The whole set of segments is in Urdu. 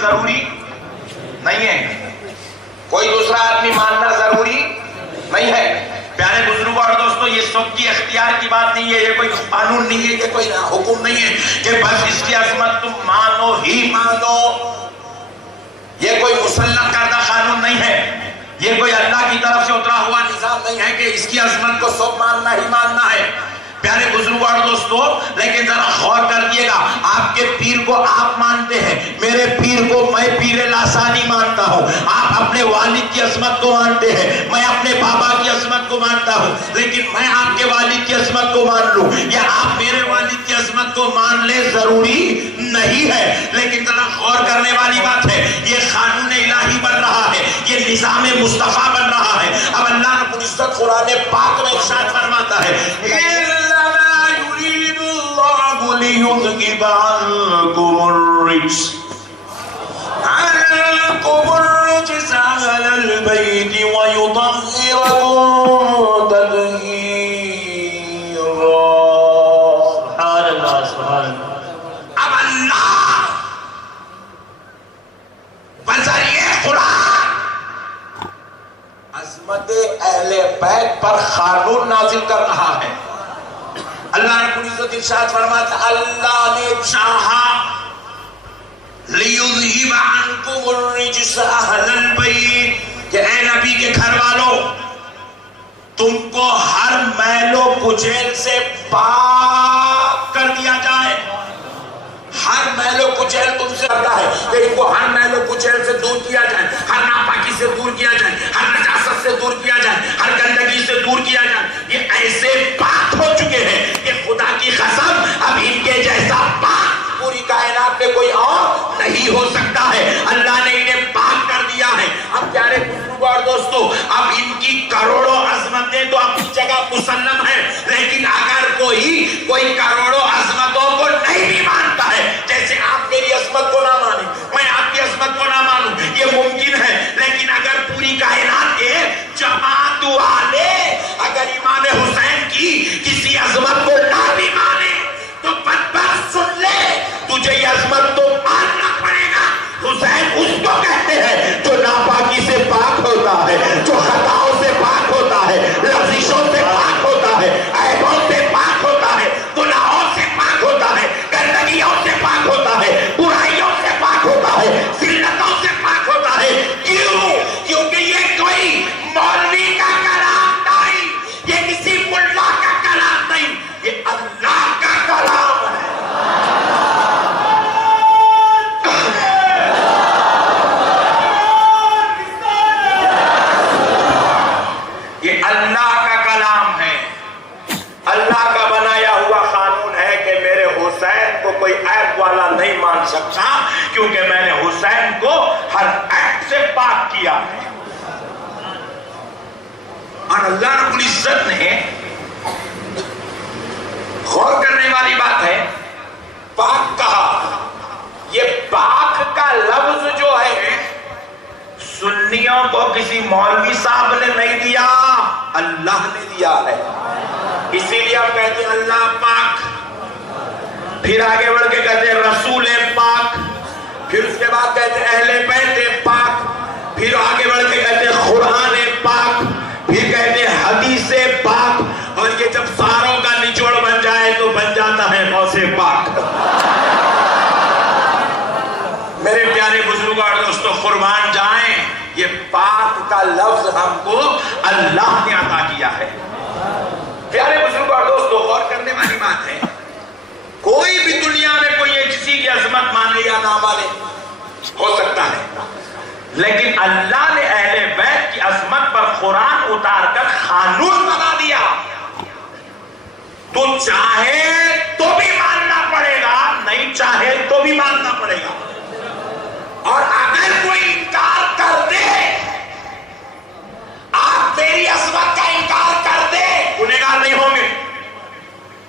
ضروری نہیں ہے، کوئی دوسرا آدمی ماننا ضروری نہیں ہے۔ پیارے بزرگوں اور دوستو، یہ سب کی اختیار کی بات نہیں ہے، یہ کوئی قانون نہیں ہے، یہ کوئی حکم نہیں ہے کہ بس اس کی عظمت تم مانو ہی مانو۔ یہ کوئی مسلح کردہ قانون نہیں ہے، یہ کوئی اللہ کی طرف سے اترا ہوا نظام نہیں ہے کہ اس کی عظمت کو سب ماننا ہی ماننا ہے۔ پیارے بزرگوں اور دوستو، لیکن ذرا غور کر دیے گا، آپ کے پیر کو آپ مانتے ہیں، میرے پیر کو میں پیر لاسانی مانتا ہوں، آپ اپنے والد کی عظمت کو مانتے ہیں، میں اپنے بابا کی عظمت کو مانتا ہوں، لیکن میں آپ کے والد کی عظمت کو مان لوں یا آپ میرے والد کی عظمت کو مان لیں ضروری نہیں ہے۔ لیکن ذرا غور کرنے والی بات ہے، یہ قانون الہی بن رہا ہے، یہ نظام مصطفیٰ بن رہا ہے۔ اب اللہ رب العزت قرآن پاک میں ارشاد فرماتا ہے، لِيُذْهِبَ عَنْكُمُ الرِّجْسَ أَهْلَ الْبَيْتِ وَيُطَهِّرَكُمْ تَطْهِيرًا۔ سبحان اللہ، سبحان اللہ۔ اب اللہ بذریعہ قرآن عظمت اہل بیت پر قانون نازل کر رہا ہے۔ اللہ رب العزت ارشاد فرماتا ہے، اللہ نے چاہا لِيُذْهِبَ عَنْكُمُ الرِّجْسَ أَهْلَ الْبَيْتِ، کہ اے نبی کے گھر والوں، تم کو ہر میل و کچیل سے پاک کر دیا جائے۔ ہر میل و کچیل تم سے کرتا ہے کہ ان کو ہر میل و کچیل سے دور کیا جائے، ہر ناپاکی سے دور کیا جائے، ہر نجاست سے دور کیا جائے، ہر گندگی سے دور کیا جائے۔ یہ ایسے پاک ہو چکے ہیں کہ خدا کی قسم اب ان کے جیسا پاک پوری کائنات میں کوئی اور نہیں ہو سکتا ہے۔ اللہ نے انہیں پاک کر دیا ہے۔ اب پیارے بزرگوں اور دوستو، اب ان کی کروڑوں عظمتیں تو اپنی جگہ مسلم ہیں، لیکن اگر کوئی کروڑوں عظمتوں کو نہیں بھی مانتا ہے، جیسے آپ میری عظمت کو نہ مانیں، میں آپ کی عظمت کو نہ مانوں، یہ ممکن ہے، لیکن اگر پوری کائنات کے جماعت والے اگر امام حسین کی کسی عظمت کو نہ بھی مانے تو بدبخت سن لے، تجھے یہ عظمت تو ماننا پڑے گا۔ حسین اس کو کہتے ہیں جو ناپاکی سے پاک ہوتا ہے، جو خطاؤں سے پاک ہوتا ہے، لفظشوں سے پاک ہوتا ہے، عیبوں سے پاک ہوتا ہے، گناہوں سے پاک ہوتا ہے، گندگیوں سے پاک ہوتا ہے، برائیوں سے پاک ہوتا ہے، ذلتوں سے پاک ہوتا ہے۔ کیوں؟ کیونکہ یہ کوئی مولوی کا کلام نہیں، یہ کسی ملا کا کلام نہیں، یہ اللہ کا کلام ہے۔ یہ اللہ کا کلام ہے، اللہ کا بنایا ہوا قانون ہے کہ میرے حسین کو کوئی عیب والا نہیں مان سکتا، کیونکہ میں نے حسین کو ہر عیب سے پاک کیا ہے۔ اور اللہ رب العزت نے غور کرنے والی بات ہے، پاک کہا۔ یہ پاک کا لفظ جو ہے سنیوں کو کسی مولوی صاحب نے نہیں دیا، اللہ نے دیا ہے۔ اسی لیے ہم کہتے ہیں اللہ پاک، پھر آگے بڑھ کے کہتے ہیں رسول پاک، پھر اس کے بعد کہتے ہیں اہل بیت پاک، پھر آگے بڑھ کے کہتے ہیں قرآن پاک، پھر کہتے ہیں حدیث پاک، اور یہ جب ساروں کا نچوڑ بن جائے تو بن جاتا ہے غوث پاک۔ میرے پیارے بزرگوں اور دوستو، قربان جائیں، یہ پاک کا لفظ ہم کو اللہ نے عطا کیا ہے۔ پیارے بزرگوں اور دوستو، غور کرنے والی بات ہے، کوئی بھی دنیا میں کوئی کسی کی عظمت مانے یا نہ مانے ہو سکتا ہے، لیکن اللہ نے اہل بیت کی عظمت پر قرآن اتار کر قانون بنا دیا۔ تو چاہے تو بھی ماننا پڑے گا، نہیں چاہے تو بھی ماننا پڑے گا۔ اور اگر کوئی انکار کر دے، آپ میری عظمت کا انکار کر دے، گنہگار نہیں ہوں گے۔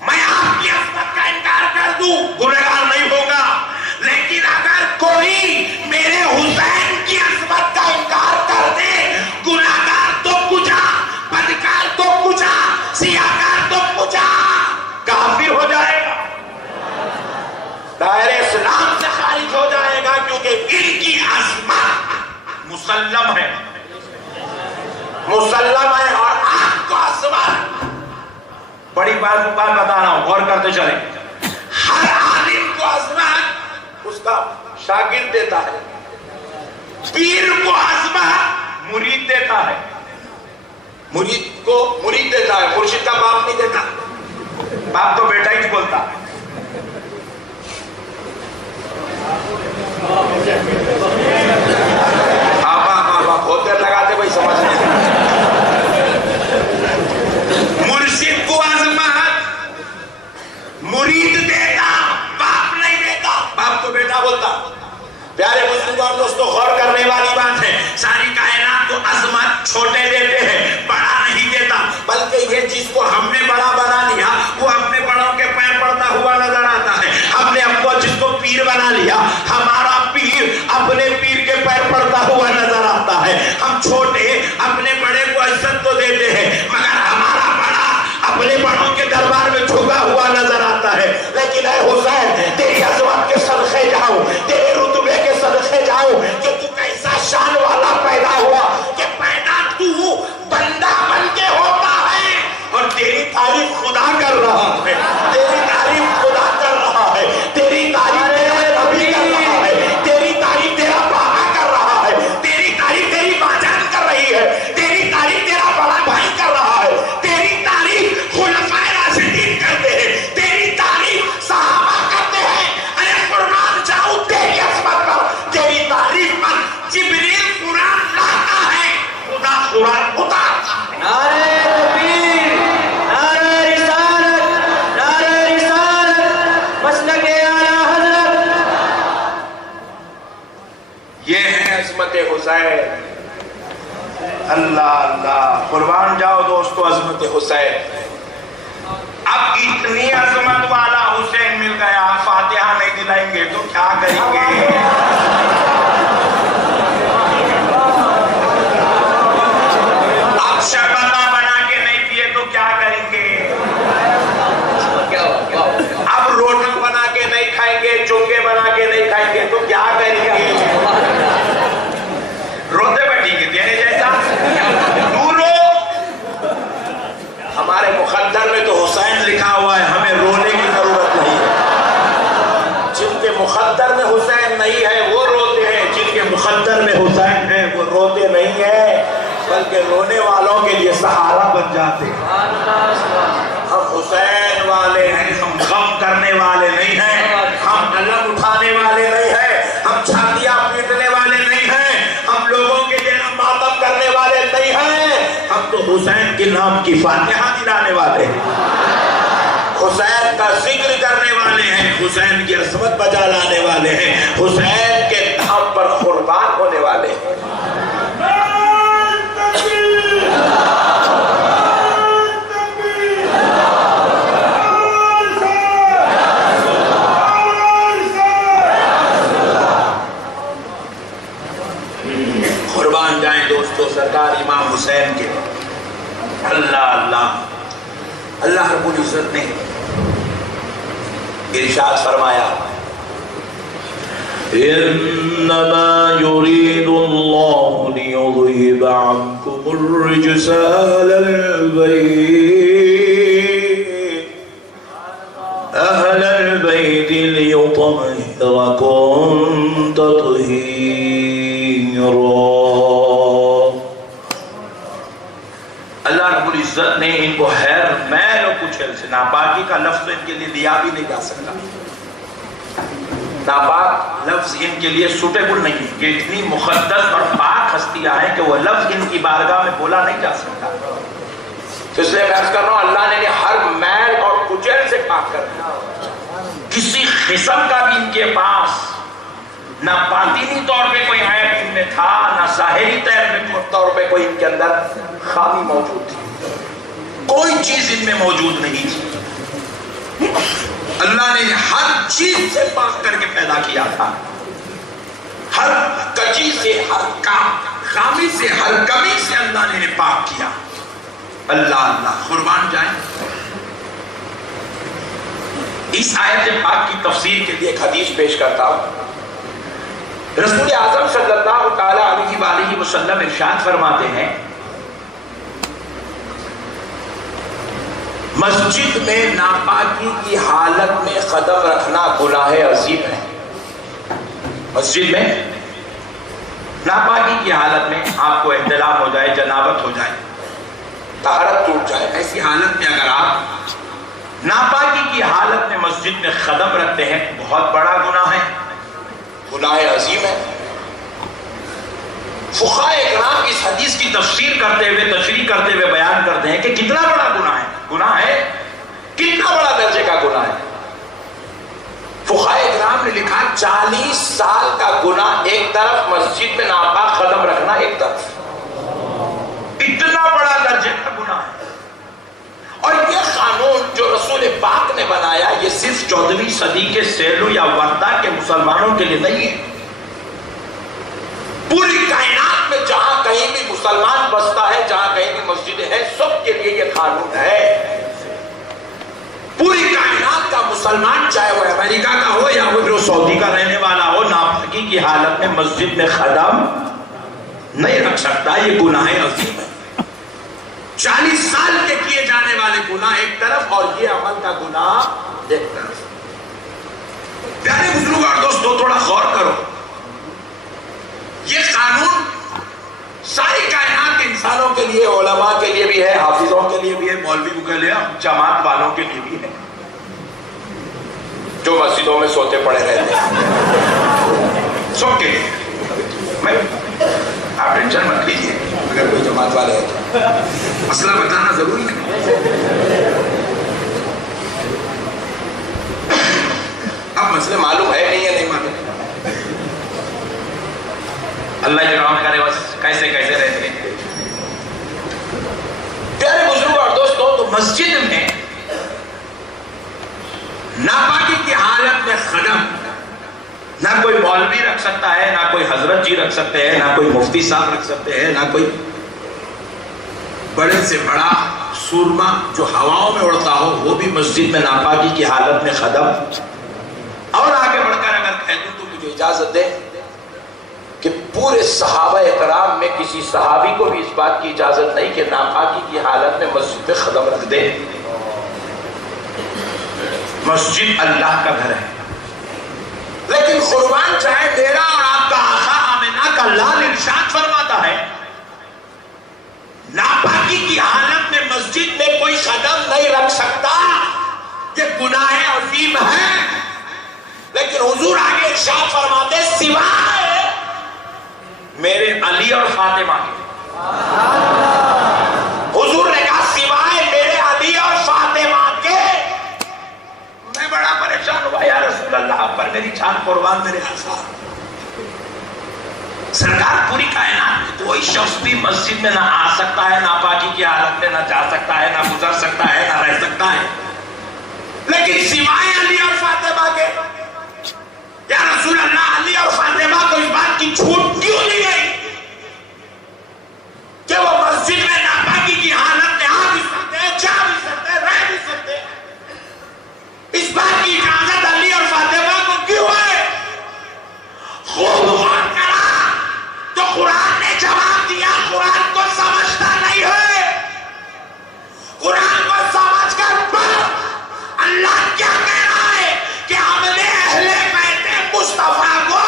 میں آپ کی عظمت کا انکار کر دوں، گنہگار نہیں ہوگا۔ لیکن اگر کوئی میرے حسین کی عظمت کا انکار کر دے، گنہگار تو کچا، بدکار تو کچا، سیاہکار تو کچا، کافر ہو جائے گا، دائرہ اسلام سے خارج ہو جائے گا، کیونکہ ان کی عظمت مسلم ہے، مسلم ہے، اور آپ کو عظمت بڑی بات بتا رہا ہوں، غور کرتے چلیں. ہر عالم کو عظمت اس کا شاگرد دیتا ہے، پیر کو عظمت مرید دیتا ہے، مرید کو مرید دیتا ہے، مرشد کا باپ نہیں دیتا. باپ تو بیٹا ہی بولتا. آپ ہوتے لگاتے بھائی سمجھ نہیں. مرشد کو عظمت مرید دیتا، باپ نہیں دیتا. باپ تو بیٹا بولتا. پیارے بزرگوں دوستو، غور کرنے والی بات ہے. ساری کائنات کو عظمت چھوٹے دیتے ہیں، بڑا نہیں دیتا. بلکہ یہ چیز کو ہم نے بڑا بنا لیا، وہ اپنے بڑوں کے پیر پڑتا ہوا نظر آتا ہے. ہم نے اب کو جس کو پیر بنا لیا، ہمارا پیر اپنے پیر کے پیر پڑتا ہوا نظر آتا ہے. ہم چھوٹے اپنے بڑے کو عزت تو دیتے ہیں، مگر ہمارا بڑا اپنے بڑوں کے دربار میں جھکا ہوا نظر آتا ہے. لیکن اے حسین، تیری عظمت کے صدقے جاؤں، تیرے رتبے کے صدقے جاؤں کہ تو کیسا شان والا پیدا ہوا، کہ پیدا تو بندہ بن کے ہوتا ہے اور تیری تعریف خدا کر رہا ہے. تیری تعریف خدا کر رہا ہے. تیری تعریف تیرا نبی کر رہا ہے. تیری تعریف تیرا بابا کر رہا ہے. تیری تعریف تیری ماں جان کر رہی ہے. تیری تعریف تیرا بڑا بھائی کر رہا ہے. تیری تعریف خلفائے راشدین کرتے ہیں. تیری تعریف صحابہ کرتے ہیں. ارے قربان جاؤں تیری عظمت پر، تیری تعریف پر جبریل قرآن لاتا ہے، خدا قرآن اتارتا ہے. نعرہ تکبیر، نعرہ رسالت، نعرہ رسالت، مسلک اعلیٰ حضرت. یہ ہے عظمت حسین. اللہ اللہ، قربان جاؤ دوستو عظمت حسین. اب اتنی عظمت والا حسین مل گیا، فاتحہ نہیں دلائیں گے تو کیا کریں گے؟ اب شربتہ بنا کے نہیں پیے تو کیا کریں گے؟ اب روٹی بنا کے نہیں کھائیں گے، چوکے بنا کے نہیں کھائیں گے تو کیا کریں گے؟ روتے بیٹھیں گے تیرے جیسا؟ دور ہو. ہمارے مقدر میں تو حسین لکھا ہوا ہے، ہمیں رونے کی ضرورت نہیں ہے. جن کے مقدر میں حسین نہیں ہے وہ روتے ہیں، جن کے مقدر میں حسین ہے وہ روتے نہیں ہیں، بلکہ رونے والوں کے لیے سہارا بن جاتے ہیں. ہم حسین والے ہیں، ہم غم کرنے والے نہیں ہیں، ہم علم اٹھانے والے نہیں ہیں، ہم چھاتیاں پیٹنے والے نہیں ہیں، ہم لوگوں کے لیے ماتم کرنے والے نہیں ہیں. ہم تو حسین کے نام کی فاتحہ دلانے والے ہیں، حسین کا ذکر کرنے والے ہیں، حسین کی عظمت بجا لانے والے ہیں، حسین کے نام پر قربان ہونے والے ہیں. قربان جائیں دوستو سرکار امام حسین کے. اللہ اللہ، اللہ رب العزت نے ارشاد فرمایا، انما يريد الله ليذهب عنكم الرجس اهل البيت ليطهركم تطهيرا. اللہ رب العزت نے ان کو خیر میل و کچل سے، ناپاکی کا لفظ ان کے لیے لیا بھی نہیں جا سکتا. ناپاک لفظ ان کے لیے سوٹیبل نہیں ہے، کہ اتنی مقدس اور پاک ہستیاں ہیں کہ وہ لفظ ان کی بارگاہ میں بولا نہیں جا سکتا. تو اس لیے میں عرض کر رہا ہوں، اللہ نے ہر میل اور کچل سے پاک کر دیا. کسی قسم کا بھی ان کے پاس نہ باطنی طور پہ کوئی عیب ان میں تھا، نہ ظاہری طور پہ کوئی ان کے اندر خامی موجود تھی. کوئی چیز ان میں موجود نہیں تھی. اللہ نے ہر چیز سے پاک کر کے پیدا کیا تھا، ہر کچی سے، ہر خامی سے، ہر کمی سے اللہ نے پاک کیا. اللہ اللہ، قربان جائیں. اس آیت پاک کی تفسیر کے لیے ایک حدیث پیش کرتا ہوں. رسول اعظم صلی اللہ تعالی علیہ وآلہ وسلم ارشاد فرماتے ہیں مسجد میں ناپاکی کی حالت میں قدم رکھنا گناہ عظیم ہے. مسجد میں ناپاکی کی حالت میں آپ کو احتلام ہو جائے، جنابت ہو جائے، طہارت ٹوٹ جائے، ایسی حالت میں اگر آپ ناپاکی کی حالت میں مسجد میں قدم رکھتے ہیں بہت بڑا گناہ ہے، گناہ عظیم ہے. فقہاء اکرام اس حدیث کی تفسیر کرتے ہوئے، تشریح کرتے ہوئے بیان کرتے ہیں کہ کتنا بڑا گناہ ہے. گناہ ہے، کتنا بڑا درجے کا گناہ ہے. فقہاء اکرام نے لکھا 40 سال کا گناہ ایک طرف، مسجد میں ناپاک قدم رکھنا ایک طرف. اتنا بڑا درجے کا گناہ ہے. اور یہ قانون جو رسول پاک نے بنایا یہ صرف 14ویں صدی کے سیلو یا وردہ کے مسلمانوں کے لیے نہیں ہے. پوری کائنات میں جہاں کہیں بھی مسلمان بستا ہے، جہاں کہیں بھی مسجد ہے، سب کے لیے یہ قانون ہے. پوری کائنات کا مسلمان چاہے وہ امریکہ کا ہو یا وہ سعودی کا رہنے والا ہو، ناپاکی کی حالت میں مسجد میں قدم نہیں رکھ سکتا. یہ گناہ عظیم ہے. 40 سال کے کیے جانے والے گناہ ایک طرف اور یہ عمل کا گناہ ایک طرف. پیارے بزرگ اور دوستو تھوڑا غور کرو. یہ قانون ساری کائنات کے انسانوں کے لیے، علماء کے لیے بھی ہے، حافظوں کے لیے بھی ہے، مولویوں کے لیے، جماعت والوں کے لیے بھی ہے جو مسجدوں میں سوتے پڑے رہتے ہیں. سب کے لیے. آپ ٹینشن مت لیجیے اگر کوئی جماعت والے ہے تو مسئلہ بتانا ضروری ہے. اب مسئلہ معلوم ہے نہیں ہے، نہیں معلوم. اللہ کی رحمت کرے بس کیسے کیسے رہتے ہیں. پیارے بزرگ اور دوستو تو مسجد میں ناپاکی کی حالت میں قدم نہ کوئی مولوی رکھ سکتا ہے، نہ کوئی حضرت جی رکھ سکتے ہیں، نہ کوئی مفتی صاحب رکھ سکتے ہیں، نہ کوئی بڑے سے بڑا سورما جو ہواؤں میں اڑتا ہو وہ بھی مسجد میں ناپاکی کی حالت میں قدم. اور آگے بڑھ کر اگر کہہ دوں تو مجھے اجازت دے کہ پورے صحابہ اکرام میں کسی صحابی کو بھی اس بات کی اجازت نہیں کہ ناپاکی کی حالت میں مسجد میں قدم رکھ دے. مسجد اللہ کا گھر ہے. لیکن قربان چاہے میرا اور آپ کا آقا آمنہ کا لال ارشاد فرماتا ہے ناپاکی کی حالت میں مسجد میں کوئی قدم نہیں رکھ سکتا، یہ گناہ عظیم ہے. لیکن حضور آگے ارشاد فرماتے سوائے میرے علی اور فاطمہ کے. حضور نے کہا سوائے میرے علی اور فاطمہ کے. میں بڑا پریشان ہوا یا رسول اللہ آپ پر میری جان قربان میرے آقا. سرکار پوری کائنات میں کوئی شخص بھی مسجد میں نہ آ سکتا ہے، ناپاکی کی حالت میں نہ جا سکتا ہے، نہ گزر سکتا ہے، نہ رہ سکتا ہے، لیکن سوائے علی اور فاطمہ کے. یا رسول اللہ علی اور فاطمہ کو اس بات کی چھوٹ کیوں نہیں گئی کہ وہ مسجد میں ناپاکی کی حالت میں آ بھی سکتے ہیں، جا بھی سکتے ہیں، رہ بھی سکتے ہیں؟ اس بات کی اجازت علی اور فاطمہ کو کیوں ہے؟ خوب غور کرا تو قرآن نے جواب دیا. قرآن کو سمجھتا نہیں ہے. قرآن کو سمجھ کر پڑھ اللہ کیا کہہ رہا ہے کہ ہم نے اہل بیت مصطفیٰ کو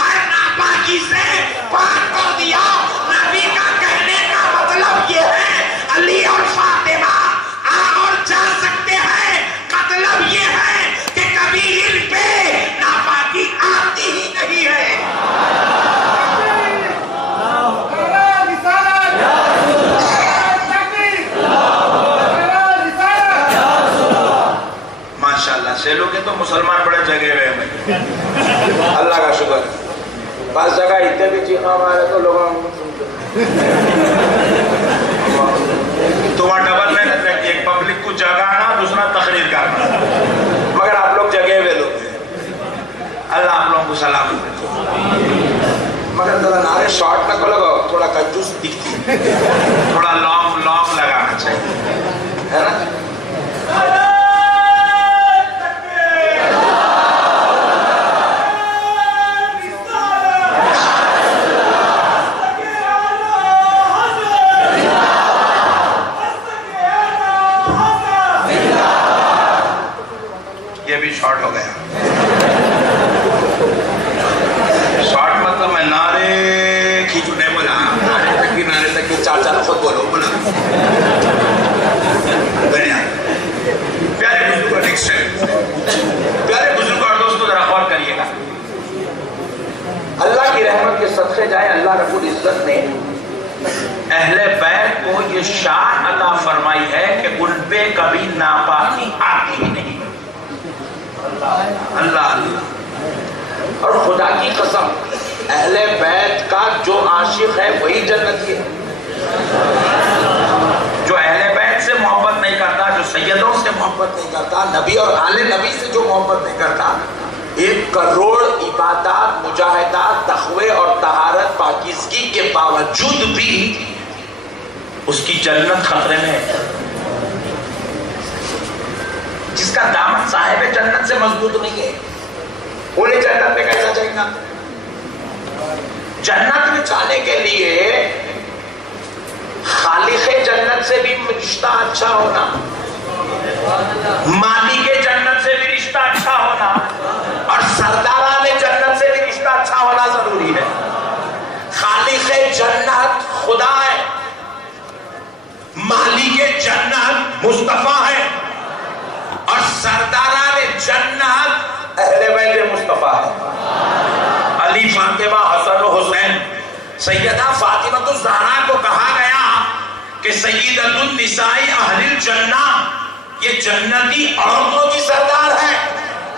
ہر ناپاکی سے پاک کر دیا. نبی کا کہنے کا مطلب یہ ہے علی اور فاطمہ آ اور جا سکتے ہیں. مطلب یہ ہے کہ کبھی ان پہ ناپاکی آتی ہی نہیں ہے. ماشاءاللہ سیلو کے تو مسلمان بڑے جگہ ہوئے ہیں. اللہ کا شکر. بعض جگہ اتنے بھی چیخا مارے تو لوگوں تو وہاں ڈبل محنت رہتی ہے، ایک پبلک کو جگانا، دوسرا تقریر کرنا. مگر آپ لوگ جگہ ہوئے لوگ ہیں. اللہ آپ لوگوں کو سلامت رکھے. مگر ذرا نعرے شارٹ نہ لگاؤ، تھوڑا کنجوس دکھتی ہے، تھوڑا لانگ لانگ لگانا چاہیے، ہے نا. شارٹ ہو گیا. شارٹ مطلب میں نعرے کھینچو نہیں بولا, نعرے تک چار چار خود بولو بولا. پیارے بزرگ, نیکسٹ پیارے بزرگ اور دوستو ذرا غور کریے گا. اللہ کی رحمت کے صدقے جائے, اللہ رب العزت نے اہل بیت کو یہ شان عطا فرمائی ہے کہ ان پہ کبھی ناپاکی آتی ہی نہیں. اللہ اللہ. اور خدا کی قسم, اہل بیت کا جو عاشق ہے وہی جنتی ہے. جو اہل بیت سے محبت نہیں کرتا, جو سیدوں سے محبت نہیں کرتا, نبی اور آل نبی سے جو محبت نہیں کرتا, 1 کروڑ عبادات, مجاہدات, تقوی اور طہارت پاکیزگی کے باوجود بھی اس کی جنت خطرے میں ہے. جس کا دامن صاحب جنت سے مضبوط نہیں ہے, انہیں جنت میں کیسا جائے گا؟ جنت میں جانے کے لیے خالق جنت سے بھی رشتہ اچھا ہونا, مالک جنت سے بھی رشتہ اچھا ہونا, اور سرداران جنت سے بھی رشتہ اچھا ہونا ضروری ہے. خالق جنت خدا ہے, مالک جنت مصطفیٰ ہے, اور سرداران جنت اہل بیت مصطفیٰ ہے. علی, فاطمہ, حسن و حسین. سیدہ فاطمہ الزہرا کو کہا گیا کہ سیدۃ النساء اہل الجنہ, یہ جنتی عورتوں کی سردار ہے.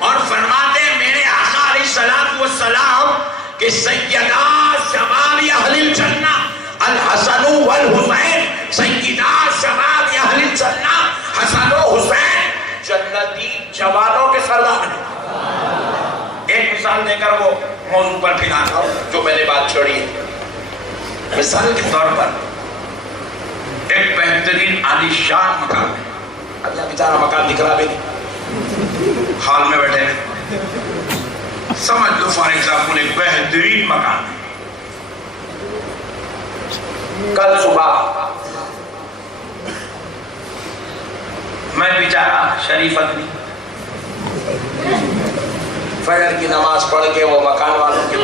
اور فرماتے ہیں میرے آقا علیہ الصلوۃ والسلام کہ سیدہ شباب اہل الجنہ الحسن والحسین, سیدہ شباب اہل الجنہ حسن و حسین جنتی جوانوں کے سردار ہیں. ایک مثال دے کر وہ موضوع پر پھر آتا ہوں جو میں نے بات چھوڑی ہے. مثال کے طور پر ایک بہترین عالی شان مقام ہے. اب یہاں بیچارہ مکان دکھ رہا بھی نہیں, ہال میں بیٹھے ہیں, سمجھ لو فار ایگزامپل ایک بہترین مکان ہے. کل صبح میں بیچارہ شریف آدمی فجر کی نماز پڑھ کے وہ مکان والوں کے